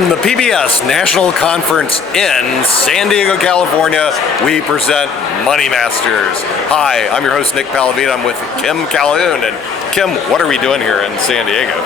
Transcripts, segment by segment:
From the PBS National Conference in San Diego, California, we present Money Masters. Hi, I'm your host, Nick Paleveda. I'm with Kim Calhoun. And Kim, what are we doing here in San Diego?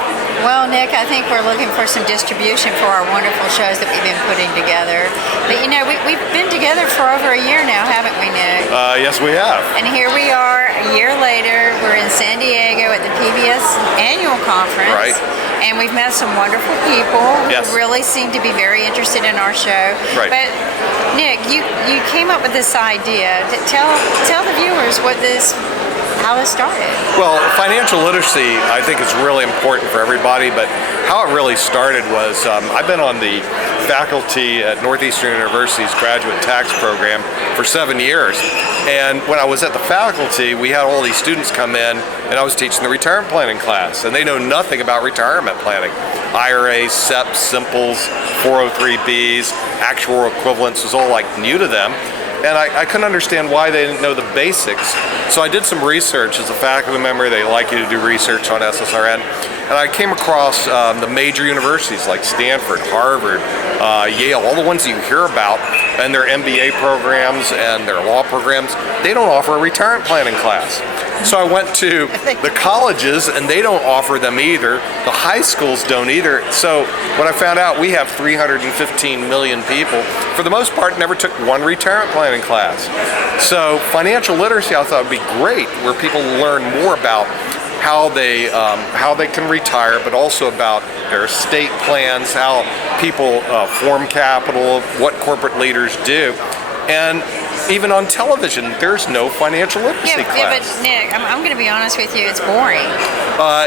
Well, Nick, I think we're looking for some distribution for our wonderful shows that we've been putting together. But you know, we've been together for over a year now, haven't we, Nick? Yes, we have. And here we are a year later. We're in San Diego at the PBS Annual Conference. Right. And we've met some wonderful people Yes. who really seem to be very interested in our show. Right. But Nick, you came up with this idea. Tell the viewers how this started. Well, financial literacy, I think, is really important for everybody, but how it really started was I've been on the faculty at Northeastern University's graduate tax program for 7 years. And when I was at the faculty, we had all these students come in, and I was teaching the retirement planning class, and they know nothing about retirement planning. IRAs, SEPs, Simples, 403Bs, actual equivalents was all like new to them. And I couldn't understand why they didn't know the basics. So I did some research as a faculty member. They like you to do research on SSRN. And I came across the major universities like Stanford, Harvard, Yale, all the ones that you hear about, and their MBA programs and their law programs. They don't offer a retirement planning class. So I went to the colleges, and they don't offer them either. The high schools don't either. So when I found out we have 315 million people, for the most part, never took one retirement planning class. So financial literacy, I thought, would be great, where people learn more about how they can retire, but also about their estate plans, how people form capital, what corporate leaders do. And even on television, there's no financial literacy class. Yeah, but Nick, I'm going to be honest with you, it's boring.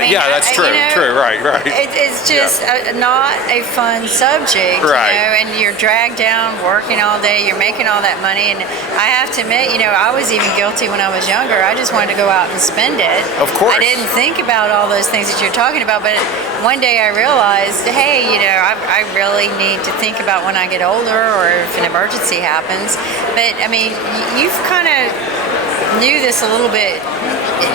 Yeah, that's true. True, right. It's just not a fun subject, right. You know, and you're dragged down working all day, you're making all that money, and I have to admit, you know, I was even guilty when I was younger. I just wanted to go out and spend it. Of course. I didn't think about all those things that you're talking about, but one day I realized, hey, you know, I really need to think about when I get older or if an emergency happens. But, I mean, you've kind of knew this a little bit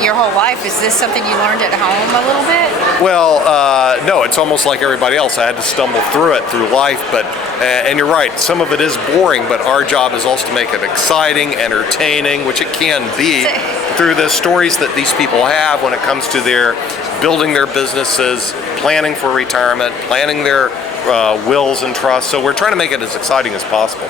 your whole life. Is this something you learned at home a little bit? Well, no, it's almost like everybody else. I had to stumble through it, through life, but, and you're right, some of it is boring, but our job is also to make it exciting, entertaining, which it can be, through the stories that these people have when it comes to their building their businesses, planning for retirement, planning their wills and trusts. So we're trying to make it as exciting as possible.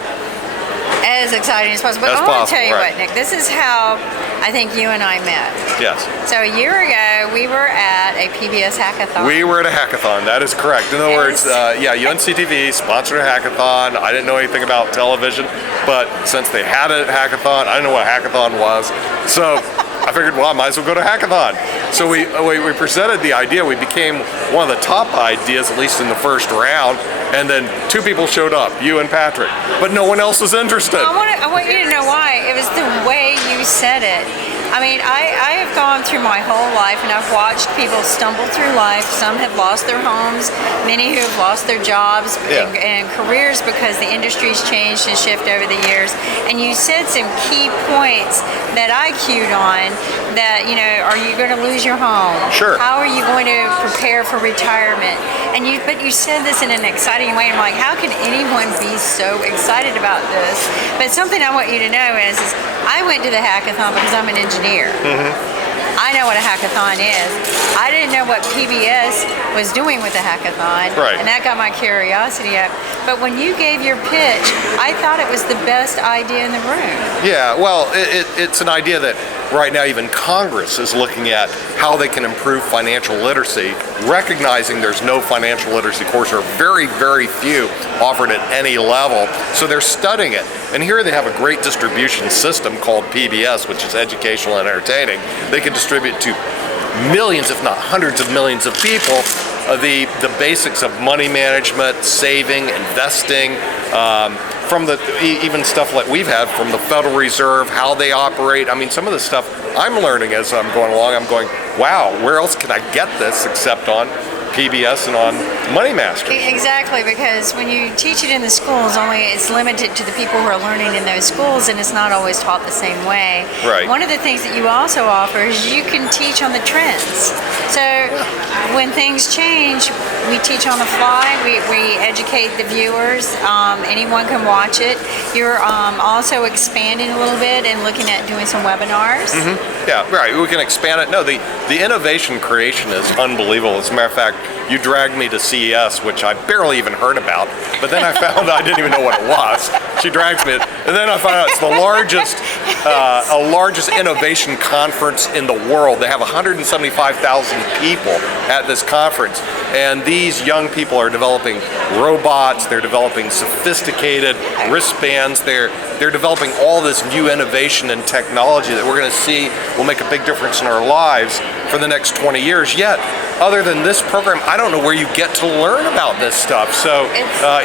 As exciting as possible. But I want to tell you what, Nick, this is how I think you and I met. Yes. So a year ago, we were at a PBS hackathon. We were at a hackathon, that is correct. In other words, UNCTV sponsored a hackathon. I didn't know anything about television, but since they had a hackathon, I didn't know what a hackathon was. So I figured, well, I might as well go to hackathon. So we presented the idea. We became one of the top ideas, at least in the first round. And then 2 people showed up, you and Patrick, but no one else was interested. I want you to know why. It was the way you said it. I mean, I have gone through my whole life, and I've watched people stumble through life. Some have lost their homes, many who have lost their jobs and careers because the industry's changed and shifted over the years. And you said some key points that I cued on that, you know, are you going to lose your home? Sure. How are you going to prepare for retirement? But you said this in an exciting way. I'm like, how can anyone be so excited about this? But something I want you to know is I went to the hackathon because I'm an engineer. Mm-hmm. I know what a hackathon is. I didn't know what PBS was doing with the hackathon, right. And that got my curiosity up. But when you gave your pitch, I thought it was the best idea in the room. Yeah, well, it's an idea that right now even Congress is looking at how they can improve financial literacy, recognizing there's no financial literacy course, or very, very few offered at any level. So they're studying it. And here they have a great distribution system called PBS, which is educational and entertaining. They can distribute to millions, if not hundreds of millions of people, the basics of money management, saving, investing, from even stuff like we've had from the Federal Reserve, how they operate. I mean, some of the stuff I'm learning as I'm going along, I'm going, wow, where else can I get this except on PBS and on Money Masters? Exactly, because when you teach it in the schools, it's limited to the people who are learning in those schools, and it's not always taught the same way. Right. One of the things that you also offer is you can teach on the trends. So when things change, we teach on the fly. We educate the viewers. Anyone can watch it. You're also expanding a little bit and looking at doing some webinars. Yeah, right. We can expand it. No, the innovation creation is unbelievable. As a matter of fact, you dragged me to CES, which I barely even heard about, but then I found I didn't even know what it was. She drags me, and then I found out it's the largest innovation conference in the world. They have 175,000 people at this conference, and these young people are developing robots. They're developing sophisticated wristbands. They're developing all this new innovation and technology that we're going to see will make a big difference in our lives for the next 20 years. Yet, other than this program, I don't know where you get to learn about this stuff. So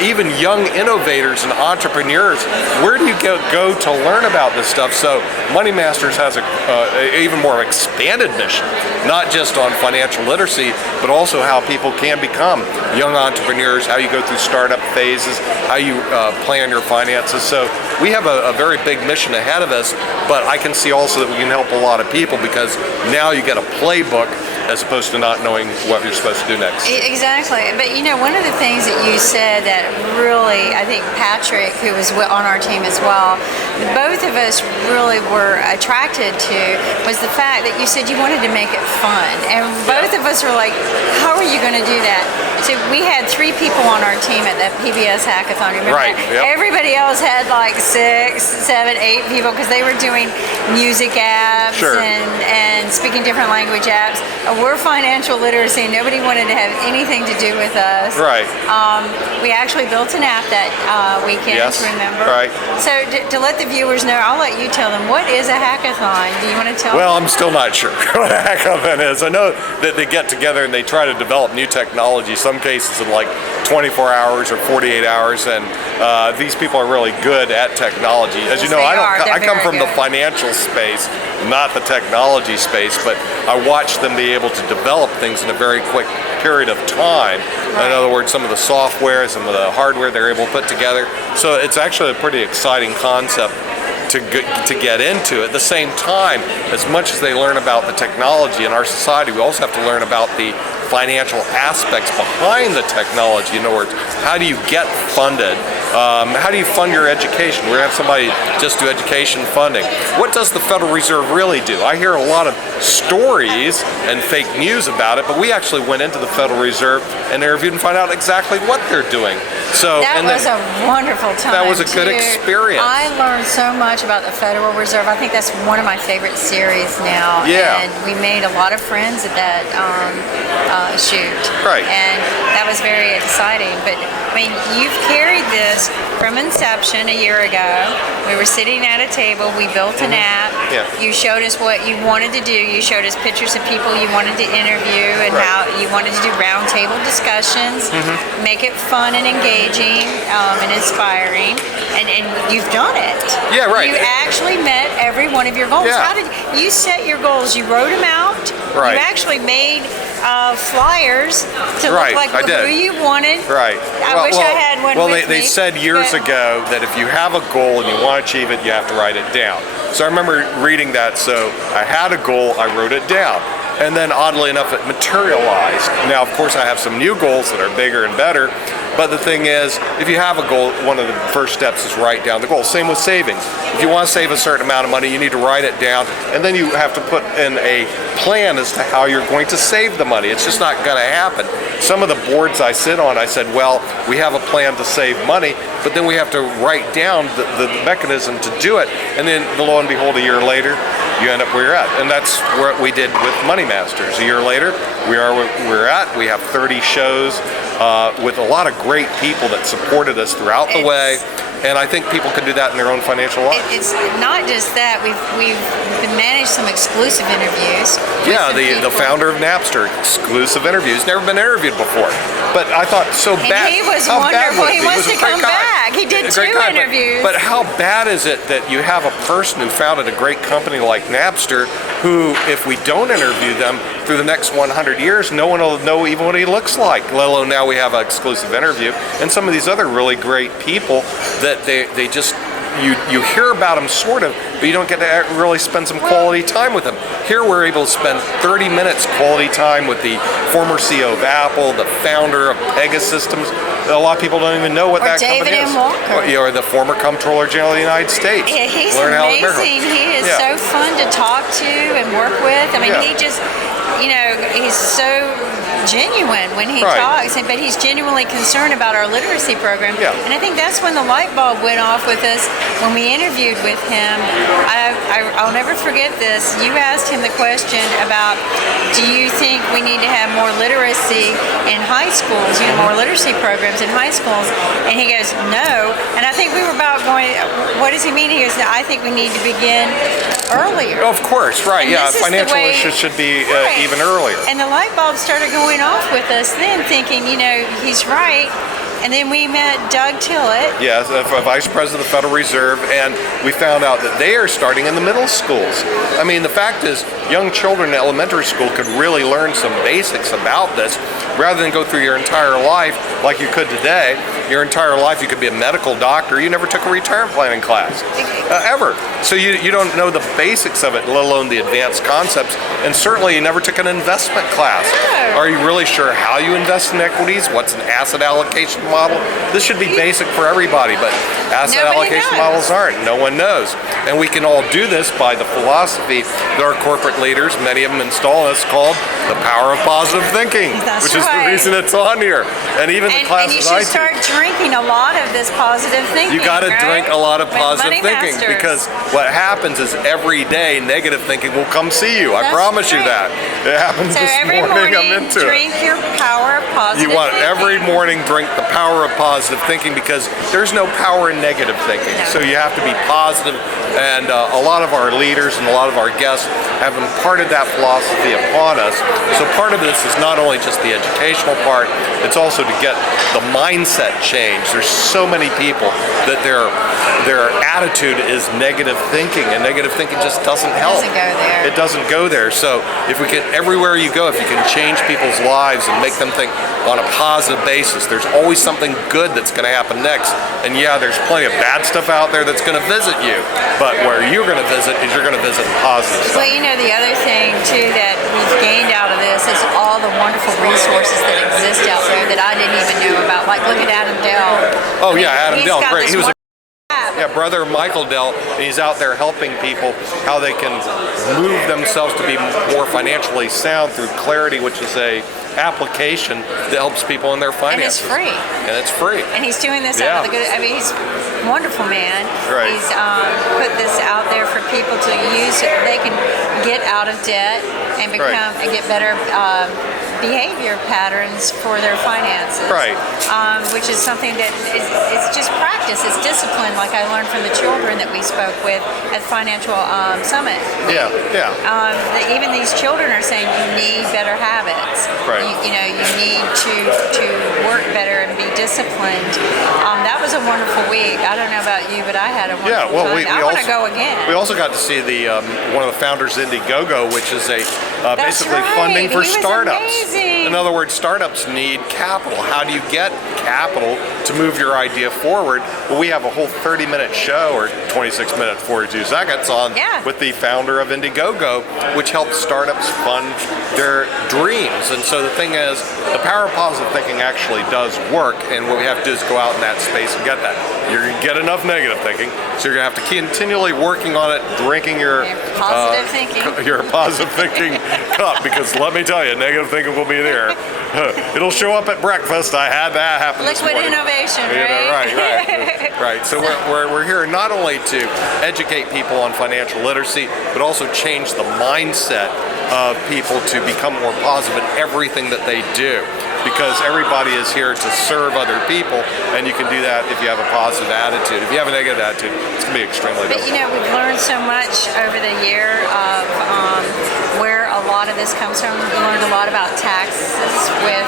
even young innovators and entrepreneurs, where do you go to learn about this stuff? So Money Masters has a even more expanded mission, not just on financial literacy, but also how people can become young entrepreneurs, how you go through startup phases, how you plan your finances. So we have a very big mission ahead of us, but I can see also that we can help a lot of people because now you get a playbook as opposed to not knowing what you're supposed to do next. Exactly. But one of the things that you said that really, I think Patrick, who was on our team as well, both of us really were attracted to was the fact that you said you wanted to make it fun. And both of us were like, how are you going to do that? So we had 3 people on our team at that PBS hackathon. Remember Right. Yep. Everybody else had like 6, 7, 8 people because they were doing music apps and speaking different language apps. We're financial literacy. Nobody wanted to have anything to do with us. Right. We actually built an app that weekend, remember? Right. So to let the viewers know, I'll let you tell them, what is a hackathon? Do you want to tell Well, them? I'm still not sure what a hackathon is. I know that they get together and they try to develop new technology, some cases in like 24 hours or 48 hours, and these people are really good at technology. As you know, I come from the financial space, not the technology space, but I watch them be able to develop things in a very quick period of time. In other words, some of the software, some of the hardware they're able to put together. So it's actually a pretty exciting concept to get into. At the same time, as much as they learn about the technology in our society, we also have to learn about the financial aspects behind the technology. In other words, how do you get funded? How do you fund your education? We're going to have somebody just do education funding. What does the Federal Reserve really do? I hear a lot of stories and fake news about it, but we actually went into the Federal Reserve and interviewed and find out exactly what they're doing. So that was a wonderful time. That was a good experience. I learned so much about the Federal Reserve. I think that's one of my favorite series now. Yeah. And we made a lot of friends at that shoot. Right. And that was very exciting. But I mean, you've carried this from inception a year ago. We were sitting at a table. We built an app. Yeah. You showed us what you wanted to do. You showed us pictures of people you wanted to interview and how you wanted to do roundtable discussions, make it fun and engaging and inspiring. And you've done it. Yeah, right. You actually met every one of your goals. Yeah. How did you set your goals? You wrote them out. Right. You actually made flyers to look like who you wanted. Right. I wish I had one with they me, said years ago that if you have a goal and you want to achieve it, you have to write it down. So I remember reading that. So I had a goal, I wrote it down. And then oddly enough, it materialized. Now, of course, I have some new goals that are bigger and better. But the thing is, if you have a goal, one of the first steps is write down the goal. Same with savings. If you want to save a certain amount of money, you need to write it down, and then you have to put in a plan as to how you're going to save the money. It's just not going to happen. Some of the boards I sit on, I said, well, we have a plan to save money, but then we have to write down the mechanism to do it, and then lo and behold, a year later, you end up where you're at. And that's what we did with Money Masters. A year later, we are where we're at. We have 30 shows with a lot of great people that supported us throughout the way. And I think people can do that in their own financial life. It's not just that. We've managed some exclusive interviews. Yeah, the founder of Napster, exclusive interviews. Never been interviewed before. But I thought, bad. He was how wonderful. Bad he wants to come back. He did 2 interviews. But how bad is it that you have a person who founded a great company like Napster who, if we don't interview them through the next 100 years, no one will know even what he looks like, let alone now we have an exclusive interview. And some of these other really great people that they just you hear about them sort of, but you don't get to really spend some quality time with them. Here we're able to spend 30 minutes quality time with the former CEO of Apple, the founder of Pegasystems. A lot of people don't even know what that David company is. M. Walker. Or the former Comptroller General of the United States. Yeah, he's Learn how to amazing. He is so fun to talk to and work with. I mean, he just, he's so genuine when he talks, but he's genuinely concerned about our literacy program. Yeah. And I think that's when the light bulb went off with us when we interviewed with him. I'll never forget this. You asked him the question about, do you think we need to have more literacy in high schools, more literacy programs in high schools? And he goes, no. And I think we were about going, what does he mean? He goes, I think we need to begin earlier. Of course, right. And Financial literacy should be even earlier. And the light bulb started going off with us then, thinking, he's right. And then we met Doug Tillett. Yes, Vice President of the Federal Reserve, and we found out that they are starting in the middle schools. I mean, the fact is, young children in elementary school could really learn some basics about this rather than go through your entire life like you could today. Your entire life, you could be a medical doctor. You never took a retirement planning class, ever. So you don't know the basics of it, let alone the advanced concepts. And certainly you never took an investment class. No. Are you really sure how you invest in equities? What's an asset allocation model? This should be basic for everybody, but asset allocation models aren't. No one knows. And we can all do this by the philosophy that our corporate leaders, many of them install us, called the power of positive thinking, which is the reason it's on here. And even the classes I teach. And you should start drinking a lot of this positive thinking. You got to drink a lot of positive thinking, Masters. because what happens is every day negative thinking will come see you. I promise you that. It happens so this every morning. I'm into drink it. your power of positive You want thinking. every morning drink the power of positive thinking, because there's no power in negative thinking. No. So you have to be positive, and a lot of our leaders and a lot of our guests have imparted that philosophy upon us. So part of this is not only just the educational part, it's also to get the mindset change. There's so many people that their attitude is negative thinking, and negative thinking just doesn't help. It doesn't go there. It doesn't go there. So if we can, everywhere you go, if you can change people's lives and make them think on a positive basis, there's always something good that's going to happen next. And there's plenty of bad stuff out there that's going to visit you, but where you're going to visit is you're going to visit positive stuff. Well, the other thing too that we've gained out of this is all the wonderful resources that exist out there that I didn't even know about. Like, look at Adam Dell. Oh yeah, Adam Dell, great. He was brother of Michael Dell, and he's out there helping people how they can move themselves to be more financially sound through Clarity, which is a application that helps people in their finances. And it's free. And it's free. And he's doing this out of the good. I mean, he's a wonderful man. Right. He's put this out there for people to use so they can get out of debt and become and get better behavior patterns for their finances. Right. Which is something that it's just practice. It's discipline, like I learned from the children that we spoke with at Financial Summit. Yeah. Even these children are saying you need better habits. Right. You need to work better and be disciplined. That was a wonderful week. I don't know about you, but I had a wonderful time. I want to go again. We also got to see the one of the founders of Indiegogo, which is a basically funding for startups. Amazing. In other words, startups need capital. How do you get capital to move your idea forward? Well, we have a whole 30-minute show, or 26 minutes, 42 seconds on with the founder of Indiegogo, which helps startups fund their dreams. And so the thing is, the power of positive thinking actually does work, and what we have to do is go out in that space and get that. You're going to get enough negative thinking, so you're going to have to continually working on it, drinking your positive thinking. Your positive thinking cup, because let me tell you, negative thinking will be there. It'll show up at breakfast. I had that happen this Liquid morning. innovation, right? Right. So we're here not only to educate people on financial literacy, but also change the mindset of people to become more positive in everything that they do. Because everybody is here to serve other people, and you can do that if you have a positive attitude. If you have a negative attitude, it's going to be extremely difficult. But we've learned so much over the year of where a lot of this comes from. We learned a lot about taxes with...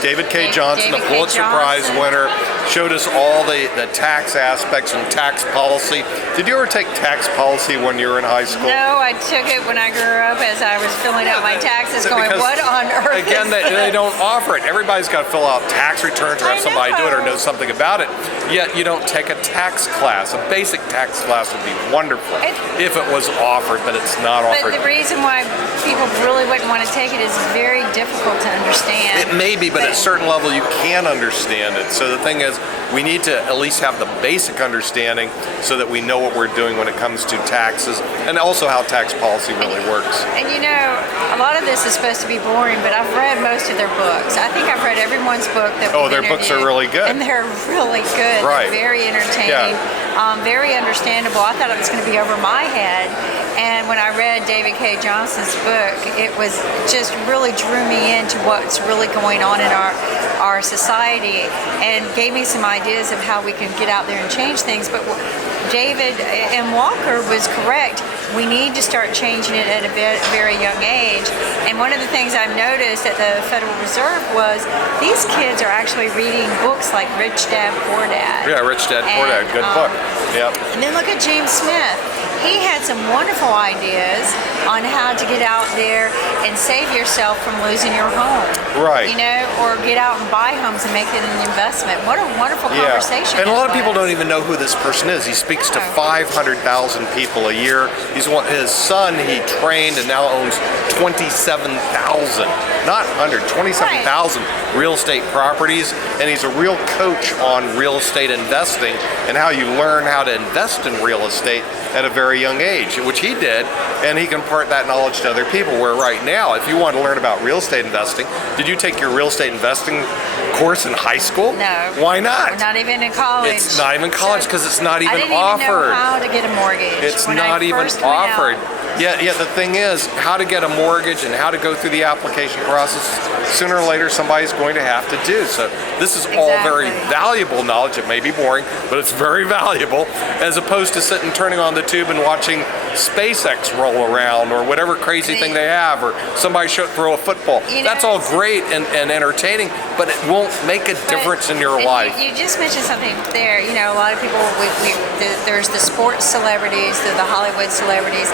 David K. Johnson, the Pulitzer Prize winner, showed us all the tax aspects and tax policy. Did you ever take tax policy when you were in high school? No, I took it when I grew up as I was filling out my taxes, going, Because, what on earth again, is they don't offer it. Everybody's got to fill out tax returns or have somebody do it or know something about it. Yet you don't take a tax class. A basic tax class would be wonderful if it was offered, but it's not offered. But the reason why people really wouldn't want to take it is very difficult to understand. It may be, but at a certain level you can understand it. So the thing is, we need to at least have the basic understanding so that we know what we're doing when it comes to taxes and also how tax policy really works. And you know, a lot of this is supposed to be boring, but I've read most of their books. I think I've read everyone's book that Oh, their books are really good. And they're really good. Right. They're very entertaining, very understandable. I thought it was going to be over my head. And when I read David K. Johnson's book, it was just really drew me into what's really going on in our society and gave me some ideas of how we can get out there and change things. But David and Walker was correct. We need to start changing it at a very young age. And one of the things I've noticed at the Federal Reserve was these kids are actually reading books like Rich Dad, Poor Dad. Yeah, Rich Dad, Poor Dad, good book. Yep. And then look at James Smith. He had some wonderful ideas on how to get out there and save yourself from losing your home. Right. You know, or get out and buy homes and make it an investment. What a wonderful conversation. And a lot of people don't even know who this person is. He speaks to 500,000 people a year. His son he trained and now owns 27,000, not 100, 27,000 real estate properties. And he's a real coach on real estate investing and how you learn how to invest in real estate at a very young age, which he did, and he can impart that knowledge to other people. Where right now, if you want to learn about real estate investing, did you take your real estate investing course in high school? No. Why not? We're not even in college. It's not even college because it's not even I didn't offered. Even know how to get a mortgage. It's not even offered. Yet the thing is, how to get a mortgage and how to go through the application process, sooner or later somebody's going to have to do. So this is all very valuable knowledge. It may be boring, but it's very valuable, as opposed to sitting turning on the tube and watching SpaceX roll around or whatever crazy thing they have, or somebody throw a football. That's all great and entertaining, but it won't make a difference in your life. You just mentioned something there. You know, a lot of people, there's the sports celebrities, the Hollywood celebrities,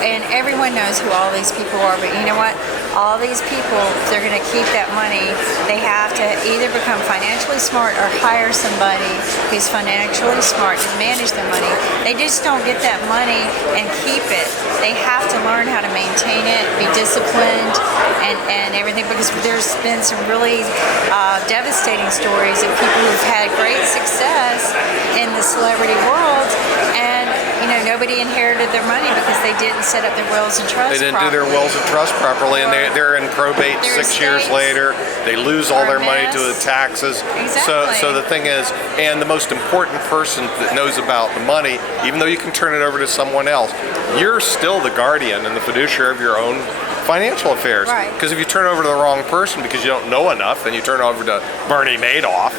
and everyone knows who all these people are. But you know what? All these people, if they're going to keep that money, they have to either become financially smart or hire somebody who's financially smart to manage their money. They just don't get that money and keep it. They have to learn how to maintain it, be disciplined, and everything, because there's been some really devastating stories of people who've had great success in the celebrity world, and you know, nobody inherited their money because they didn't set up their wills and trusts. They didn't do their wills and trusts properly, and they're in probate 6 years later. They lose all their money to the taxes. Exactly. So the thing is, and the most important person that knows about the money, even though you can turn it over to someone else, you're still the guardian and the fiduciary of your own financial affairs. Right. Because if you turn over to the wrong person because you don't know enough, and you turn over to Bernie Madoff,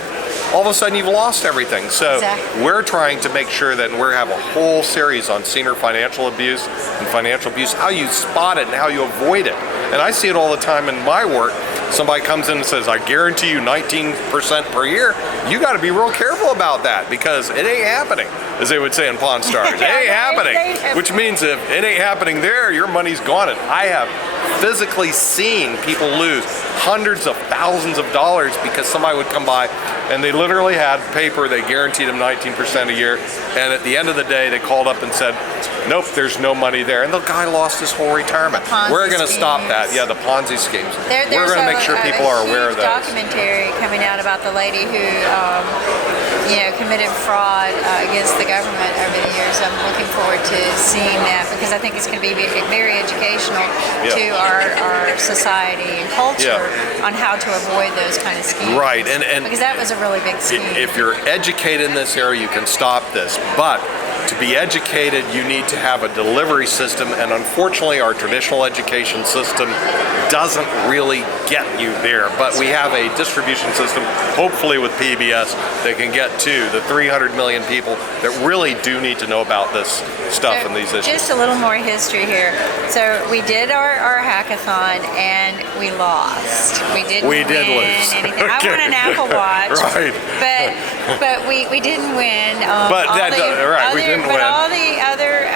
all of a sudden you've lost everything. So we're trying to make sure that we have a whole series on senior financial abuse and financial abuse, how you spot it and how you avoid it. And I see it all the time in my work. Somebody comes in and says, I guarantee you 19% per year. You got to be real careful about that, because it ain't happening, as they would say in Pawn Stars. It ain't happening. Which means if it ain't happening there, your money's gone. And I have physically seen people lose hundreds of thousands of dollars because somebody would come by and they literally had paper, they guaranteed them 19% a year, and at the end of the day they called up and said, nope, there's no money there, and the guy lost his whole retirement. We're going to stop that. Yeah, the Ponzi schemes. We're going to make sure people are aware of those. There's a documentary coming out about the lady who committed fraud against the government over the years. I'm looking forward to seeing that, because I think it's going to be very educational to our society and culture on how to avoid those kind of schemes. Right, and because that was a really big scheme. If you're educated in this area, you can stop this. But to be educated, you need to have a delivery system, and unfortunately our traditional education system doesn't really get you there. But we have a distribution system, hopefully with PBS, that can get to the 300 million people that really do need to know about this stuff and these issues. Just a little more history here. So we did our hackathon and we lost. We didn't win lose. anything. Okay. I won an Apple Watch. Right. But we didn't win. We didn't but win. all the other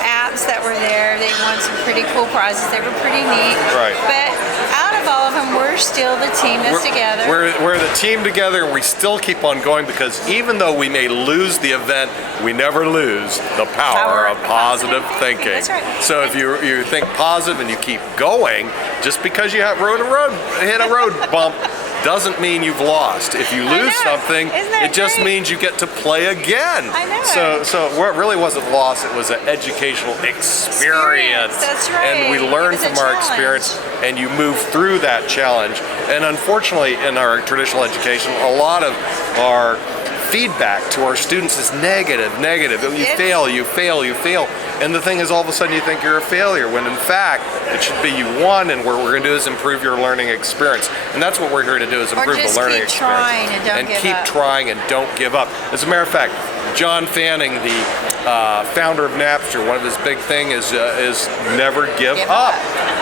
apps that were there, they won some pretty cool prizes. They were pretty neat. Right. But out of all of them, we're still the team that's together. We're the team together, and we still keep on going because even though we may lose the event, we never lose the power of positive thinking. That's right. So if you think positive and you keep going, just because you hit a road bump doesn't mean you've lost. If you lose something, it just great? means you get to play again. I know. So it really wasn't loss, it was an educational experience. That's right. And we learn from our experience, and you move through that challenge. And unfortunately, in our traditional education, a lot of our feedback to our students is negative. You fail. And the thing is, all of a sudden you think you're a failure, when in fact, it should be you won, and what we're going to do is improve your learning experience. And that's what we're here to do, is improve the learning experience. Trying and keep trying and don't give up. As a matter of fact, John Fanning, the founder of Napster, one of his big thing is never give up.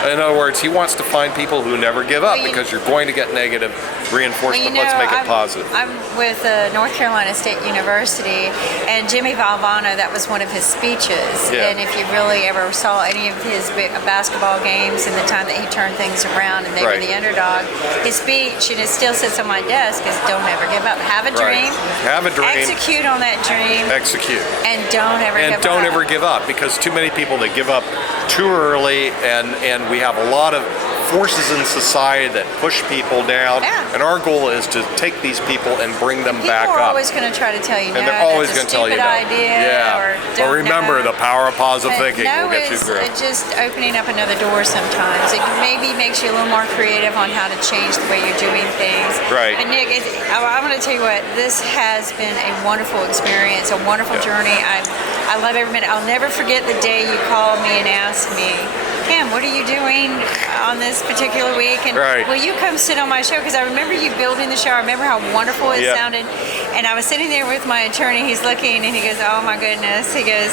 In other words, he wants to find people who never give up, because you're going to get negative reinforcement. Let's make it positive. I'm with North Carolina State University, and Jimmy Valvano, that was one of his speeches. Yeah. And if you really ever saw any of his basketball games and the time that he turned things around and they were the underdog, his speech, and it still sits on my desk, is don't ever give up. Have a dream. Have a dream. Execute on that dream. Execute. And don't ever give up. And don't ever give up, because too many people, they give up too early, and we have a lot of forces in society that push people down. Yeah. And our goal is to take these people and bring them back People are up. always going to try to tell you no, And they're always that's a going to tell you no. idea, or But don't remember, know. the power of positive But thinking no will get you is through. just opening up another door sometimes. It maybe makes you a little more creative on how to change the way you're doing things. Right. And Nick, I'm going to tell you what, this has been a wonderful experience, a wonderful journey. I love every minute. I'll never forget the day you called me and asked me, Kim, what are you doing on this particular week? And will you come sit on my show? Because I remember you building the show. I remember how wonderful it sounded. And I was sitting there with my attorney. He's looking and he goes, oh my goodness. He goes,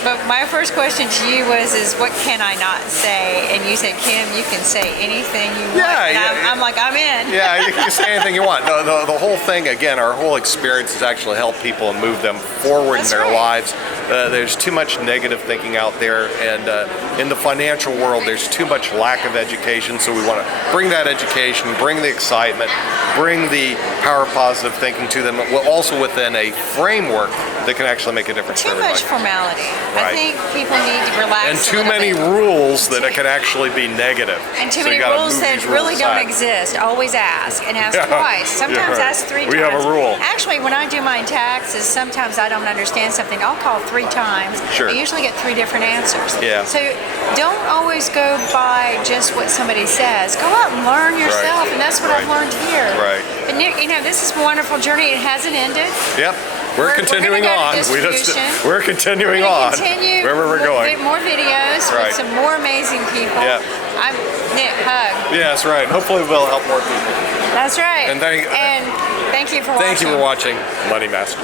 but my first question to you was, what can I not say? And you said, Kim, you can say anything you want. I'm like, I'm in. Yeah, you can say anything you want. The whole thing, again, our whole experience is actually help people and move them forward in their lives. There's too much negative thinking out there, and in the financial world, there's too much lack of education. So we want to bring that education, bring the excitement, bring the power of positive thinking to them, also within a framework that can actually make a difference for everybody. Too much formality. I think people need to relax. And too many rules that it can actually be negative. And too many rules that really don't exist. Always ask, and ask twice. Sometimes ask 3 times. We have a rule. Actually, when I do my taxes, sometimes I don't understand something. I'll call 3 times. I usually get 3 different answers. So don't always go by just what somebody says. Go out and learn yourself, and that's what I've learned here. But Nick, this is a wonderful journey. It hasn't ended. Yep. We're continuing on. We're continuing on. Wherever we're going. More videos with some more amazing people. Nick, hug. Yes, right. Hopefully we'll help more people. That's right. And thank you for watching. Thank you for watching Money Masters.